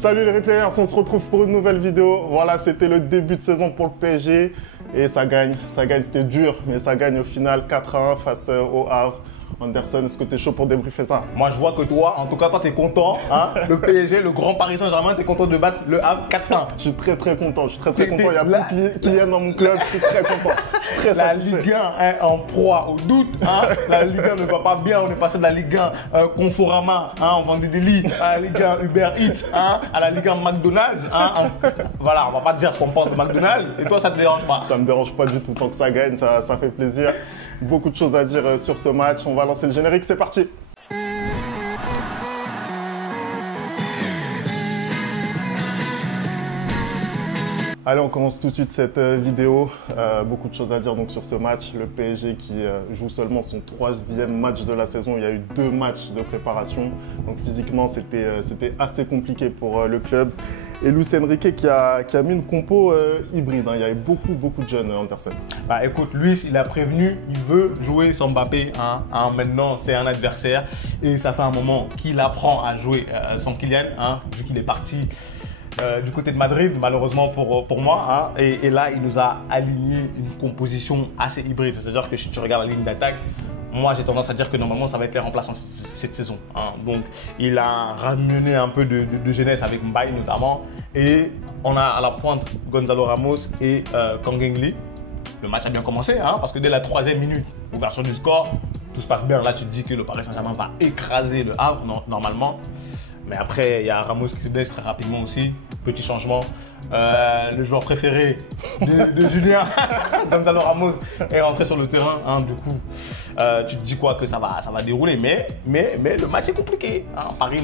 Salut les replayers, on se retrouve pour une nouvelle vidéo. Voilà, c'était le début de saison pour le PSG et ça gagne, c'était dur, mais ça gagne au final 4-1 face au Havre. Anderson, est-ce que tu es chaud pour débriefer ça? Moi, je vois que toi, en tout cas, toi, tu es content. Hein, le PSG, le grand Paris Saint-Germain, tu es content de battre le Havre 4-1. Je suis très content. Il y a beaucoup qui viennent dans mon club. Je suis très content. Très la satisfait. Ligue 1 hein, en proie au doute. Hein. La Ligue 1 ne va pas bien. On est passé de la Ligue 1 Conforama, hein, on vendait des lits, à la Ligue 1 Uber Eats, hein, à la Ligue 1 McDonald's. Hein, voilà, on va pas te dire ce qu'on pense de McDonald's. Et toi, ça te dérange pas? Ça me dérange pas du tout. Tant que ça gagne, ça fait plaisir. Beaucoup de choses à dire sur ce match. On va lancer le générique. C'est parti. Allez, on commence tout de suite cette vidéo. Beaucoup de choses à dire donc sur ce match. Le PSG qui joue seulement son 3e match de la saison. Il y a eu 2 matchs de préparation. Donc physiquement, c'était assez compliqué pour le club. Et Luis Enrique qui a mis une compo hybride. Hein. Il y avait beaucoup de jeunes, Anderson. Bah écoute, Luis, il a prévenu, il veut jouer sans Mbappé. Hein. Maintenant, c'est un adversaire. Et ça fait un moment qu'il apprend à jouer sans Kylian, hein, vu qu'il est parti du côté de Madrid, malheureusement pour moi. Hein. Et là, il nous a aligné une composition assez hybride. C'est-à-dire que si tu regardes la ligne d'attaque, moi, j'ai tendance à dire que normalement, ça va être les remplaçants cette saison. Hein. Donc, il a ramené un peu de jeunesse avec Mbaye notamment. Et on a à la pointe Gonzalo Ramos et Kang In-lee. Le match a bien commencé, hein, parce que dès la 3e minute, ouverture du score, tout se passe bien. Là, tu te dis que le Paris Saint-Germain va écraser le Havre normalement. Mais après, il y a Ramos qui se blesse très rapidement aussi. Petit changement. Le joueur préféré de Julien, Gonzalo Ramos, est rentré sur le terrain. Hein, du coup, tu te dis quoi que ça va dérouler. Mais le match est compliqué. Hein. Paris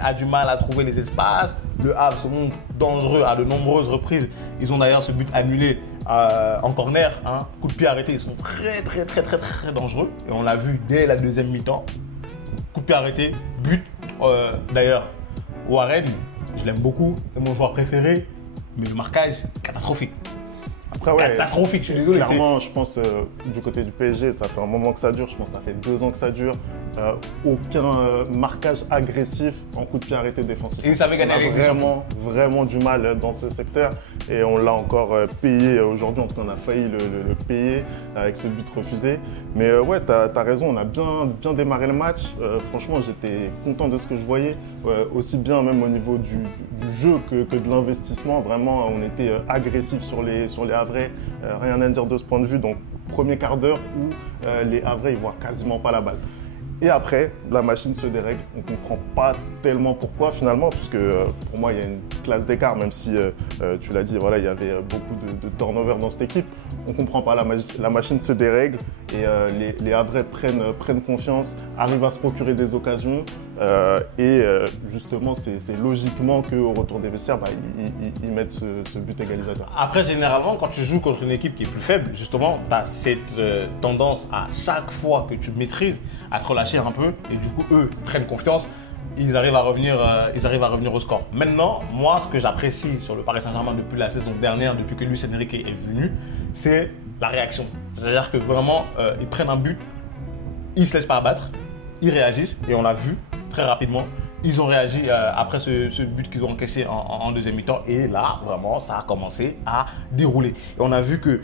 a du mal à trouver les espaces. Le Havre se montre dangereux à de nombreuses reprises. Ils ont d'ailleurs ce but annulé en corner. Hein. Coup de pied arrêté. Ils sont très dangereux. Et on l'a vu dès la 2e mi-temps. Coup de pied arrêté, but. D'ailleurs, Warren, je l'aime beaucoup, c'est mon joueur préféré, mais le marquage, catastrophique. Après, ouais, catastrophique, je suis désolé. Clairement, je pense du côté du PSG, ça fait un moment que ça dure, je pense que ça fait 2 ans que ça dure. Aucun marquage agressif en coup de pied arrêté défensif. Et ils savaient gagner avec vraiment du mal dans ce secteur et on l'a encore payé aujourd'hui, en tout cas on a failli le payer avec ce but refusé. Mais ouais, t'as raison, on a bien démarré le match. Franchement, j'étais content de ce que je voyais, aussi bien même au niveau du jeu que de l'investissement. Vraiment, on était agressif sur les Havrais, rien à dire de ce point de vue. Donc, premier quart d'heure où les Havrais, ils voient quasiment pas la balle. Et après, la machine se dérègle. On ne comprend pas tellement pourquoi finalement, puisque pour moi, il y a une classe d'écart, même si tu l'as dit, voilà, il y avait beaucoup de turnover dans cette équipe. On ne comprend pas, la machine se dérègle et les Havrais prennent confiance, arrivent à se procurer des occasions. Justement, c'est logiquement qu'au retour des vestiaires, ils mettent ce but égalisateur. Après, généralement, quand tu joues contre une équipe qui est plus faible, justement, tu as cette tendance à chaque fois que tu maîtrises, à te relâcher un peu. Et du coup, eux prennent confiance. Ils arrivent à revenir au score. Maintenant, moi, ce que j'apprécie sur le Paris Saint-Germain depuis la saison dernière, depuis que Luis Enrique est venu, c'est la réaction. C'est-à-dire que vraiment, ils prennent un but, ils ne se laissent pas abattre, ils réagissent. Et on l'a vu très rapidement. Ils ont réagi après ce but qu'ils ont encaissé en 2e mi-temps. Et là, vraiment, ça a commencé à dérouler. Et on a vu que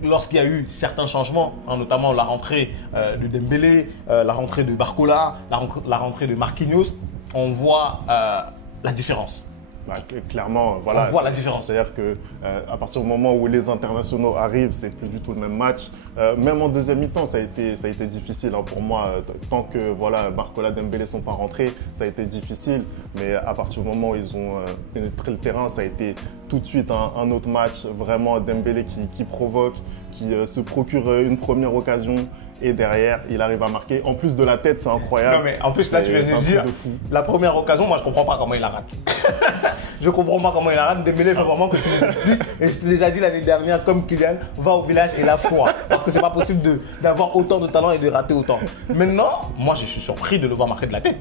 lorsqu'il y a eu certains changements, hein, notamment la rentrée de Dembélé, la rentrée de Barcola, la rentrée de Marquinhos, on voit la différence. Bah, clairement, voilà. On voit la différence. C'est-à-dire qu'à partir du moment où les internationaux arrivent, c'est plus du tout le même match. Même en 2e mi-temps, ça a été difficile hein, pour moi. Tant que voilà, Barcola, Dembélé ne sont pas rentrés, ça a été difficile. Mais à partir du moment où ils ont pénétré le terrain, ça a été tout de suite un autre match. Vraiment, Dembélé qui provoque, qui se procure une première occasion. Et derrière, il arrive à marquer. En plus de la tête, c'est incroyable. Non, mais en plus, là, tu viens de dire, la première occasion, moi, je comprends pas comment il la rate. Je comprends pas comment il la rate. Dembélé, il faut vraiment que tu nous expliques. Et je te l'ai déjà dit l'année dernière, comme Kylian, va au village et lave-toi. Parce que c'est pas possible d'avoir autant de talent et de rater autant. Maintenant, moi, je suis surpris de le voir marquer de la tête.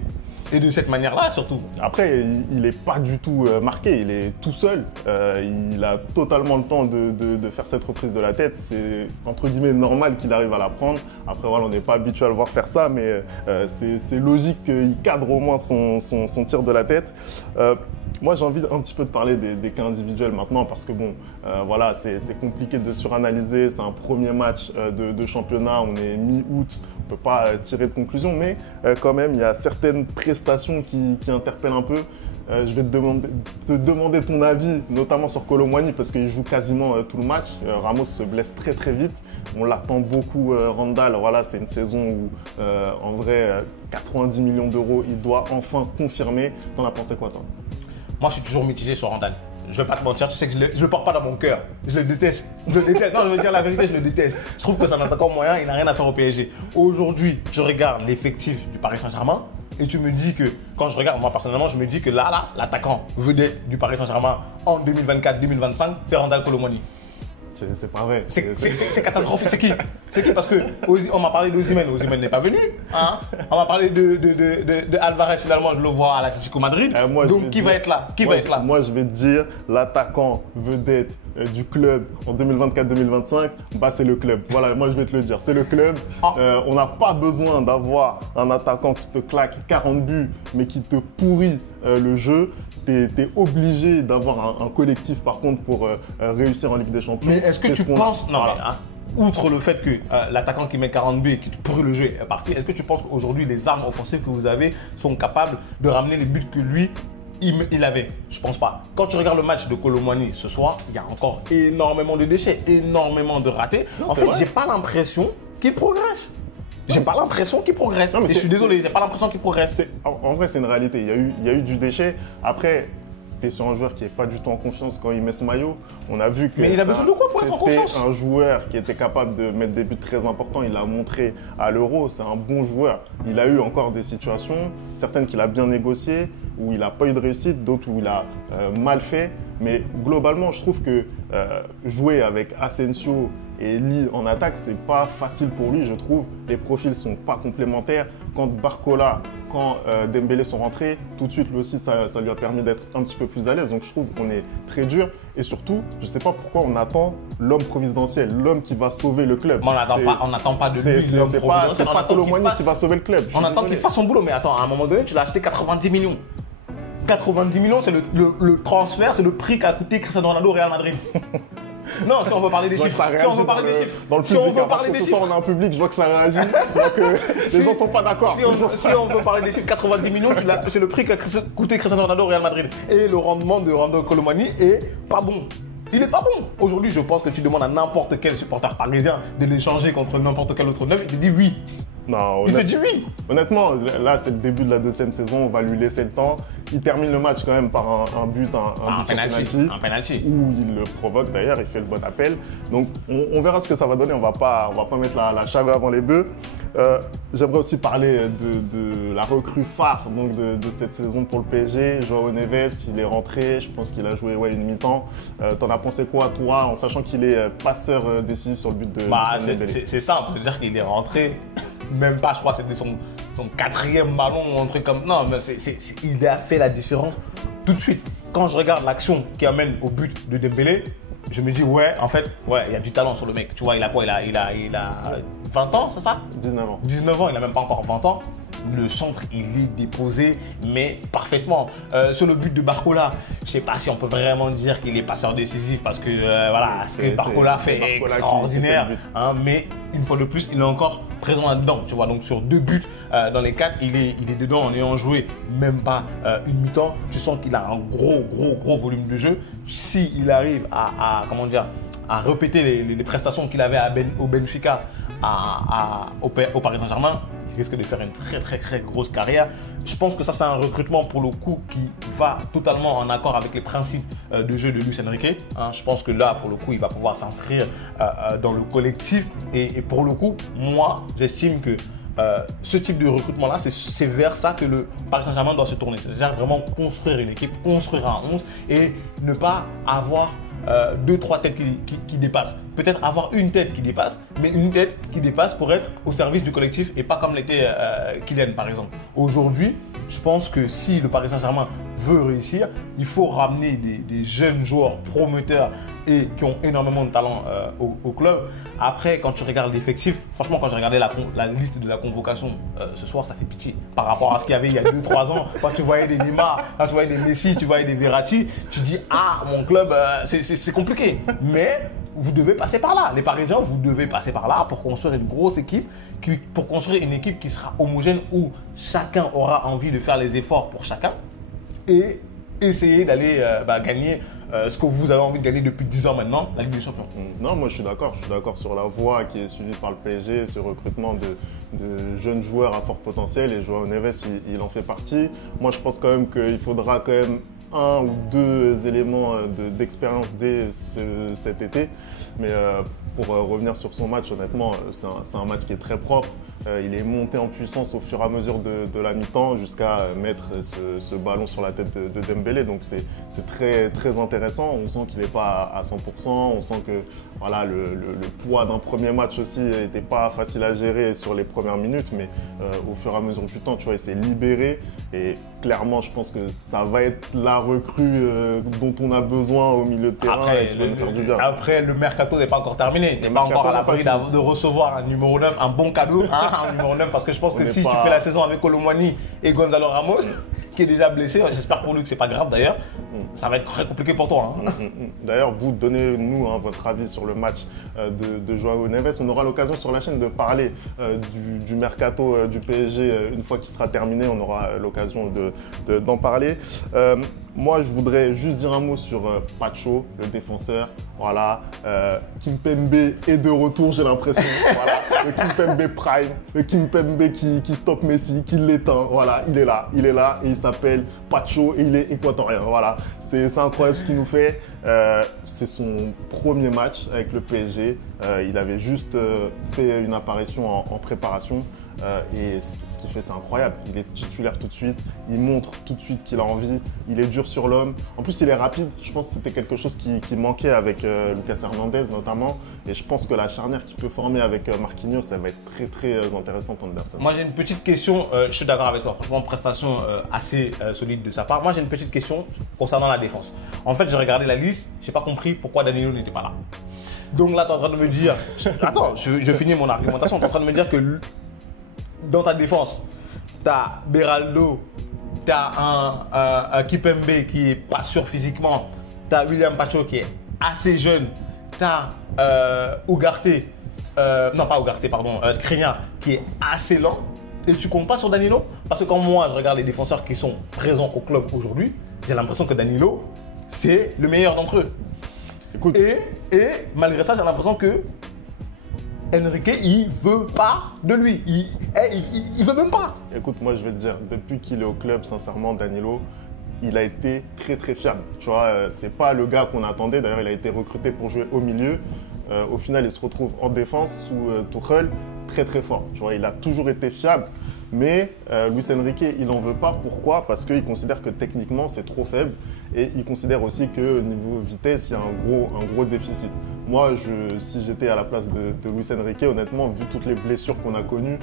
Et de cette manière-là, surtout. Après, il n'est pas du tout marqué, il est tout seul. Il a totalement le temps de faire cette reprise de la tête. C'est entre guillemets normal qu'il arrive à la prendre. Après, voilà, on n'est pas habitué à le voir faire ça, mais c'est logique qu'il cadre au moins son tir de la tête. Moi, j'ai envie un petit peu de parler des cas individuels maintenant parce que bon, voilà, c'est compliqué de suranalyser. C'est un premier match de championnat, on est mi-août, on ne peut pas tirer de conclusion, mais quand même, il y a certaines prestations qui interpellent un peu. Je vais te demander ton avis, notamment sur Kolo Muani, parce qu'il joue quasiment tout le match. Ramos se blesse très très vite. On l'attend beaucoup, Randall. Voilà, c'est une saison où, en vrai, 90 millions d'euros, il doit enfin confirmer. T'en as pensé quoi, toi? Moi, je suis toujours mitigé sur Randall. Je vais pas te mentir, tu sais que je le porte pas dans mon cœur. Je le déteste. Je le déteste. Non, je veux dire la vérité, je le déteste. Je trouve que c'est un attaquant moyen, il n'a rien à faire au PSG. Aujourd'hui, je regarde l'effectif du Paris Saint-Germain et tu me dis que, quand je regarde, moi personnellement, je me dis que là, l'attaquant vedette du Paris Saint-Germain en 2024-2025, c'est Randall Kolo Muani. C'est pas vrai. C'est catastrophique. C'est qui? Parce que on m'a parlé d'Osimhen. Osimhen n'est pas venu. Hein, on m'a parlé de Alvarez. Finalement, je le vois à l'Atlético Madrid. Donc, qui va être là? Moi, je vais te dire, l'attaquant vedette du club en 2024-2025, bah, c'est le club. Voilà, moi, je vais te le dire. C'est le club. On n'a pas besoin d'avoir un attaquant qui te claque 40 buts, mais qui te pourrit le jeu. Tu es obligé d'avoir un collectif, par contre, pour réussir en Ligue des Champions. Mais est-ce que tu penses... Non, voilà. Mais, outre le fait que l'attaquant qui met 40 buts et qui te pourrit le jeu est parti, est-ce que tu penses qu'aujourd'hui, les armes offensives que vous avez sont capables de ramener les buts que lui, il avait? Je pense pas. Quand tu regardes le match de Kolo Muani ce soir, il y a encore énormément de déchets, énormément de ratés. En fait, j'ai pas l'impression qu'il progresse. J'ai pas l'impression qu'il progresse. Non, mais je suis désolé, j'ai pas l'impression qu'il progresse. En vrai, c'est une réalité. Il y a eu du déchet. Après, tu es sur un joueur qui n'est pas du tout en confiance quand il met ce maillot. On a vu que. Mais il a besoin de quoi pour être en confiance? C'était un joueur qui était capable de mettre des buts très importants. Il l'a montré à l'Euro. C'est un bon joueur. Il a eu encore des situations, certaines qu'il a bien négociées, où il n'a pas eu de réussite, d'autres où il a mal fait. Mais globalement, je trouve que jouer avec Asensio et Lee en attaque, c'est pas facile pour lui, je trouve. Les profils sont pas complémentaires. Quand Barcola, quand Dembélé sont rentrés, tout de suite, lui aussi, ça lui a permis d'être un petit peu plus à l'aise. Donc, je trouve qu'on est très dur. Et surtout, je sais pas pourquoi on attend l'homme providentiel, l'homme qui va sauver le club. Mais on n'attend pas de lui, l'homme providentiel. C'est pas Kolo Muani qui va sauver le club. On attend qu'il fasse son boulot. Mais attends, à un moment donné, tu l'as acheté 90 millions. 90 millions, c'est le transfert, c'est le prix qu'a coûté Cristiano Ronaldo au Real Madrid. Non, si on veut parler des chiffres. Si on veut parler des chiffres. Dans le public, parce que ce soir, on a un public, je vois que ça réagit. Donc, les gens sont pas d'accord. Si on veut parler des chiffres, 90 millions, c'est le prix qu'a coûté Cristiano Ronaldo au Real Madrid. Et le rendement de Randall Kolo Muani est pas bon. Il n'est pas bon. Aujourd'hui, je pense que tu demandes à n'importe quel supporter parisien de l'échanger contre n'importe quel autre neuf, il te dit oui. Non, il te dit oui. Honnêtement, là, c'est le début de la deuxième saison. On va lui laisser le temps. Il termine le match quand même par un but, un penalty. Où il le provoque d'ailleurs, il fait le bon appel. Donc, on verra ce que ça va donner. On va pas mettre la charrue avant les bœufs. J'aimerais aussi parler de la recrue phare donc de cette saison pour le PSG. João Neves, il est rentré. Je pense qu'il a joué une mi-temps. T'en as pensé quoi, toi, en sachant qu'il est passeur décisif sur le but de Dembélé? C'est ça, on peut dire qu'il est rentré. Même pas, je crois que c'était son 4e ballon ou un truc comme... Non, mais il a fait la différence tout de suite. Quand je regarde l'action qui amène au but de Dembélé, je me dis, il y a du talent sur le mec. Tu vois, il a quoi? Il a 20 ans, c'est ça? 19 ans. 19 ans, il n'a même pas encore 20 ans. Le centre, il est déposé, mais parfaitement. Sur le but de Barcola, je ne sais pas si on peut vraiment dire qu'il est passeur décisif parce que ce que Barcola fait est extraordinaire. Mais une fois de plus, il est encore présent là-dedans. Tu vois, donc sur 2 buts dans les 4, il est dedans en ayant joué même pas une mi-temps. Tu sens qu'il a un gros volume de jeu. S'il arrive à répéter les prestations qu'il avait au Benfica, au Paris Saint-Germain, il risque de faire une très grosse carrière. Je pense que ça, c'est un recrutement pour le coup qui va totalement en accord avec les principes de jeu de Luis Enrique. Je pense que là, pour le coup, il va pouvoir s'inscrire dans le collectif. Et pour le coup, moi, j'estime que ce type de recrutement-là, c'est vers ça que le Paris Saint-Germain doit se tourner. C'est-à-dire vraiment construire une équipe, construire un 11 et ne pas avoir 2-3 têtes qui dépassent. peut-être avoir une tête qui dépasse, mais une tête qui dépasse pour être au service du collectif et pas comme l'était Kylian par exemple. Aujourd'hui, je pense que si le Paris Saint-Germain veut réussir, il faut ramener des jeunes joueurs promoteurs et qui ont énormément de talent au club. Après, quand tu regardes l'effectif, franchement, quand j'ai regardé la liste de la convocation ce soir, ça fait pitié. Par rapport à ce qu'il y avait il y a 2-3 ans, quand tu voyais des Neymar, quand tu voyais des Messi, tu voyais des Verratti, tu dis « Ah, mon club, c'est compliqué ». Mais vous devez passer par là. Les Parisiens, vous devez passer par là pour construire une grosse équipe, pour construire une équipe qui sera homogène où chacun aura envie de faire les efforts pour chacun et essayer d'aller gagner ce que vous avez envie de gagner depuis 10 ans maintenant, la Ligue des Champions. Non, moi je suis d'accord sur la voie qui est suivie par le PSG, ce recrutement de jeunes joueurs à fort potentiel et Joao Neves, il en fait partie. Moi je pense quand même qu'il faudra quand même 1 ou 2 éléments d'expérience dès cet été. Mais pour revenir sur son match, honnêtement, c'est un match qui est très propre. Il est monté en puissance au fur et à mesure de la mi-temps jusqu'à mettre ce ballon sur la tête de Dembélé. Donc c'est très, très intéressant. On sent qu'il n'est pas à 100%. On sent que voilà, le poids d'un premier match aussi n'était pas facile à gérer sur les premières minutes. Mais au fur et à mesure du temps, tu vois, il s'est libéré. Et clairement, je pense que ça va être la recrue dont on a besoin au milieu de terrain. Après, le mercato n'est pas encore terminé. Il n'est pas encore à l'abri de recevoir un numéro 9, un bon cadeau. Un numéro 9, parce que je pense que si tu fais la saison avec Colomwani et Gonzalo Ramos, qui est déjà blessé, j'espère pour lui que c'est pas grave d'ailleurs, ça va être très compliqué pour toi. D'ailleurs, vous donnez-nous votre avis sur le match de Joao Neves. On aura l'occasion sur la chaîne de parler du mercato du PSG une fois qu'il sera terminé. On aura l'occasion d'en parler. Moi, je voudrais juste dire un mot sur Pacho, le défenseur. Voilà, Kimpembe est de retour, j'ai l'impression. Voilà, le Kimpembe Prime, le Kimpembe qui stoppe Messi, qui l'éteint. Voilà, il est là et il s'appelle Pacho et il est équatorien. Voilà, c'est incroyable ce qu'il nous fait. C'est son premier match avec le PSG. Il avait juste fait une apparition en préparation. Et ce qu'il fait, c'est incroyable. Il est titulaire tout de suite, il montre tout de suite qu'il a envie, il est dur sur l'homme. En plus, il est rapide. Je pense que c'était quelque chose qui manquait avec Lucas Hernandez notamment. Et je pense que la charnière qu'il peut former avec Marquinhos, ça va être très très intéressante, Anderson. Moi, j'ai une petite question. Je suis d'accord avec toi. Franchement, prestation assez solide de sa part. Moi, j'ai une petite question concernant la défense. En fait, j'ai regardé la liste, j'ai pas compris pourquoi Danilo n'était pas là. Donc là, tu es en train de me dire. Attends, je finis mon argumentation. Tu es en train de me dire que dans ta défense, tu as Beraldo, tu as un Kimpembe qui est pas sûr physiquement, tu as William Pacho qui est assez jeune, tu as Skriniar qui est assez lent. Et tu comptes pas sur Danilo? Parce que quand moi je regarde les défenseurs qui sont présents au club aujourd'hui, j'ai l'impression que Danilo, c'est le meilleur d'entre eux. Écoute. Et malgré ça, j'ai l'impression que Enrique, il veut pas de lui. Il veut même pas. Écoute, moi je vais te dire, depuis qu'il est au club, sincèrement, Danilo, il a été très très fiable. Tu vois, c'est pas le gars qu'on attendait. D'ailleurs, il a été recruté pour jouer au milieu. Au final, il se retrouve en défense sous Tuchel, très très fort. Tu vois, il a toujours été fiable. Mais Luis Enrique, il n'en veut pas. Pourquoi? Parce qu'il considère que techniquement, c'est trop faible. Et il considère aussi que niveau vitesse, il y a un gros déficit. Moi, si j'étais à la place de Luis Enrique, honnêtement, vu toutes les blessures qu'on a connues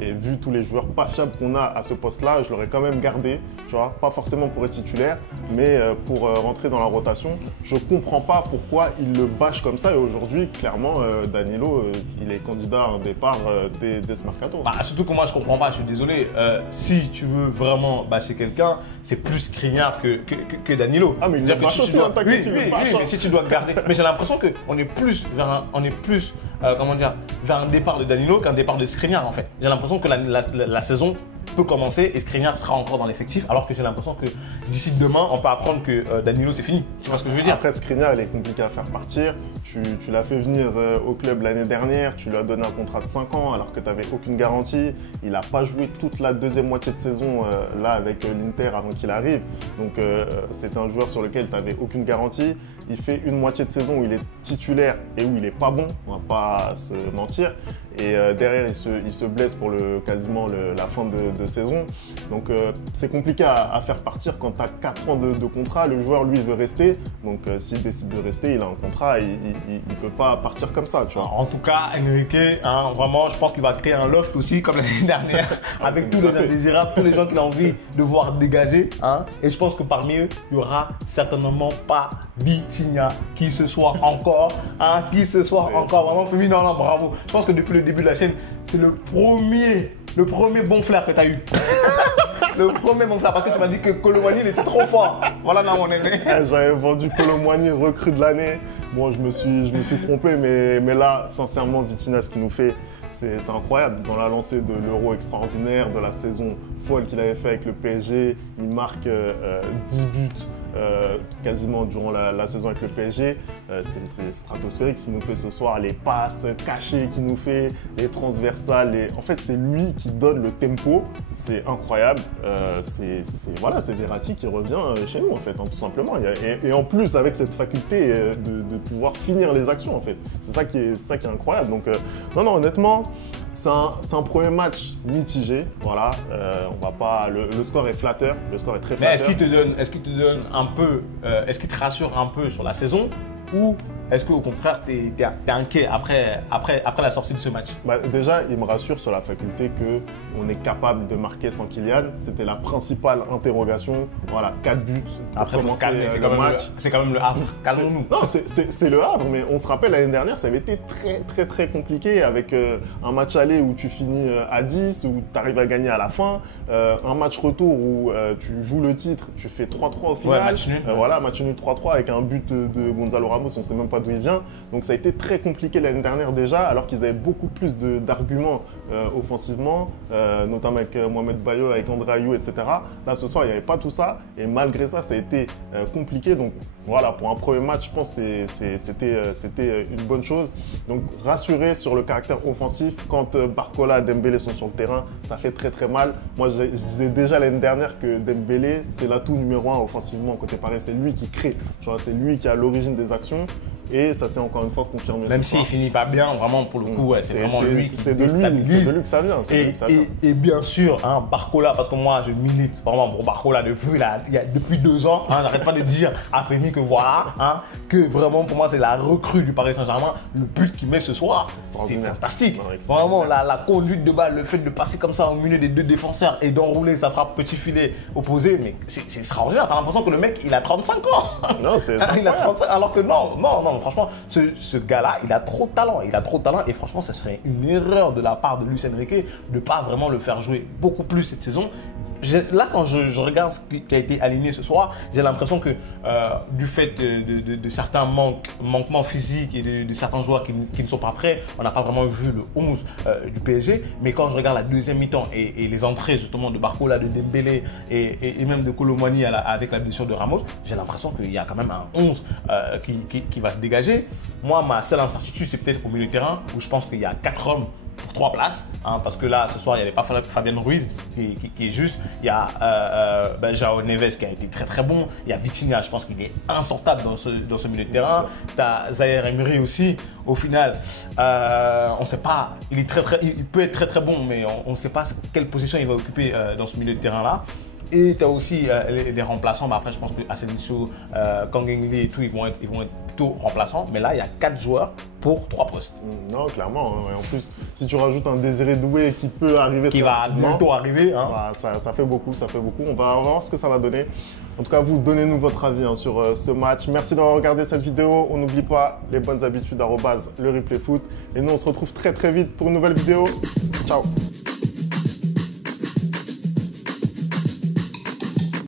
et vu tous les joueurs pas fiables qu'on a à ce poste-là, je l'aurais quand même gardé. Tu vois, pas forcément pour être titulaire, mais pour rentrer dans la rotation. Je comprends pas pourquoi il le bâche comme ça. Et aujourd'hui, clairement, Danilo, il est candidat à un départ dès ce mercato. Surtout que moi, je comprends pas. Je suis désolé. Si tu veux vraiment bâcher quelqu'un, c'est plus Skriniar que Danilo. Ah, mais il bâche aussi, hein, t'inquiète, oui, mais si tu dois garder. Mais j'ai l'impression qu'on est plus vers un départ de Danilo qu'un départ de Skriniar en fait. J'ai l'impression que la saison peut commencer et Skriniar sera encore dans l'effectif, alors que j'ai l'impression que d'ici demain, on peut apprendre que Danilo c'est fini. Tu vois ce que je veux dire? Après, Skriniar, il est compliqué à faire partir. Tu l'as fait venir au club l'année dernière, tu lui as donné un contrat de 5 ans alors que tu n'avais aucune garantie. Il n'a pas joué toute la deuxième moitié de saison là avec l'Inter avant qu'il arrive. Donc c'est un joueur sur lequel tu n'avais aucune garantie. Il fait une moitié de saison où il est titulaire et où il n'est pas bon, on ne va pas se mentir. Et derrière, il se blesse pour quasiment la fin de saison. Donc c'est compliqué à faire partir quand tu as 4 ans de contrat. Le joueur, lui, veut rester. rester. Donc s'il décide de rester, il a un contrat, il ne peut pas partir comme ça, tu vois. En tout cas, Enrique, hein, vraiment, je pense qu'il va créer un loft aussi, comme l'année dernière, avec tous les indésirables, tous les gens qu'il a envie de voir dégager. Hein. Et je pense que parmi eux, il n'y aura certainement pas Vitinha qui se soit encore, hein, vraiment fait. Non, bravo. Je pense que depuis le début de la chaîne, c'est le premier bon flair que tu as eu. Le premier bon flair, parce que tu m'as dit que Kolo Muani, il était trop fort. Voilà, là, mon aîné. J'avais vendu Kolo Muani, recrue de l'année. Bon, je me suis trompé, mais là, sincèrement, Vitinha, ce qu'il nous fait, c'est incroyable. Dans la lancée de l'Euro extraordinaire, de la saison folle qu'il avait fait avec le PSG, il marque 10 buts quasiment durant la saison avec le PSG. C'est stratosphérique ce qu'il nous fait ce soir, les passes cachées qu'il nous fait, les transversales. En fait, c'est lui qui donne le tempo. C'est incroyable. Voilà, c'est Verratti qui revient chez nous, en fait, hein, tout simplement. Et en plus, avec cette faculté de pouvoir finir les actions, en fait. C'est ça qui est incroyable. Donc, non, honnêtement, c'est un premier match mitigé, voilà. On va pas. Le score est flatteur, le score est très flatteur. Mais est-ce qu'il te donne un peu, est-ce qu'il te rassure un peu sur la saison ou est-ce qu'au contraire t'es inquiet après la sortie de ce match? Déjà, il me rassure sur la faculté qu'on est capable de marquer sans Kylian. C'était la principale interrogation. Voilà, 4 buts. Après, il faut se calmer, c'est quand même le Havre. Calmons-nous. Non, c'est le Havre, mais on se rappelle l'année dernière, ça avait été très compliqué avec un match aller où tu finis à 10, où tu arrives à gagner à la fin, un match retour où tu joues le titre, tu fais 3-3 au final. Ouais, match nul. Voilà, match nul 3-3 avec un but de Gonzalo Ramos, on ne sait même pas d'où il vient. Donc ça a été très compliqué l'année dernière déjà, alors qu'ils avaient beaucoup plus d'arguments offensivement, notamment avec Mohamed Bayo, avec André Ayew, etc. Là, ce soir, il n'y avait pas tout ça. Et malgré ça, ça a été compliqué. Donc voilà, pour un premier match, je pense que c'était une bonne chose. Donc rassuré sur le caractère offensif. Quand Barcola et Dembélé sont sur le terrain, ça fait très mal. Moi, je disais déjà l'année dernière que Dembélé, c'est l'atout numéro 1 offensivement côté Paris. C'est lui qui crée. C'est lui qui est à l'origine des actions. Et ça s'est encore une fois confirmé. Même s'il finit pas bien, vraiment pour le coup, ouais, c'est vraiment lui qui déstabilise. C'est de lui que ça vient. Et bien sûr, hein, Barcola, parce que moi je milite vraiment pour Barcola depuis 2 ans. Hein, j'arrête pas de dire à Femi que voilà, hein, que vraiment pour moi c'est la recrue du Paris Saint-Germain. Le but qu'il met ce soir, c'est fantastique. Vraiment la conduite de balle, le fait de passer comme ça au milieu des 2 défenseurs et d'enrouler sa frappe petit filet opposé, mais c'est extraordinaire. T'as l'impression que le mec il a 35 ans. Non, c'est il a 35 alors que non. Franchement, ce gars-là, il a trop de talent. Et franchement, ce serait une erreur de la part de Luis Enrique de ne pas vraiment le faire jouer beaucoup plus cette saison. Là, quand je regarde ce qui a été aligné ce soir, j'ai l'impression que du fait de certains manquements physiques et de certains joueurs qui ne sont pas prêts, on n'a pas vraiment vu le 11 du PSG. Mais quand je regarde la deuxième mi-temps et les entrées justement de Barcola, de Dembélé et même de Kolo Muani avec la blessure de Ramos, j'ai l'impression qu'il y a quand même un 11 qui va se dégager. Moi, ma seule incertitude, c'est peut-être au milieu de terrain où je pense qu'il y a 4 hommes pour 3 places, hein, parce que là, ce soir, il n'y avait pas Fabien Ruiz qui est juste. Il y a João Neves qui a été très bon. Il y a Vitinha, je pense qu'il est insortable dans ce milieu de terrain. Tu as Zaïre Emery aussi. Au final, on ne sait pas. Il peut être très bon, mais on ne sait pas quelle position il va occuper dans ce milieu de terrain-là. Et tu as aussi les remplaçants. Après, je pense que Asensio, Kang In-lee et tout, ils vont être plutôt remplaçants. Mais là, il y a 4 joueurs pour 3 postes. Non, clairement. Hein. Et en plus, si tu rajoutes un Désiré Doué qui peut arriver qui va bientôt arriver, hein. Ça fait beaucoup. On va voir ce que ça va donner. En tout cas, vous, donnez-nous votre avis sur ce match. Merci d'avoir regardé cette vidéo. On n'oublie pas les bonnes habitudes @le replay foot. Et nous, on se retrouve très vite pour une nouvelle vidéo. Ciao.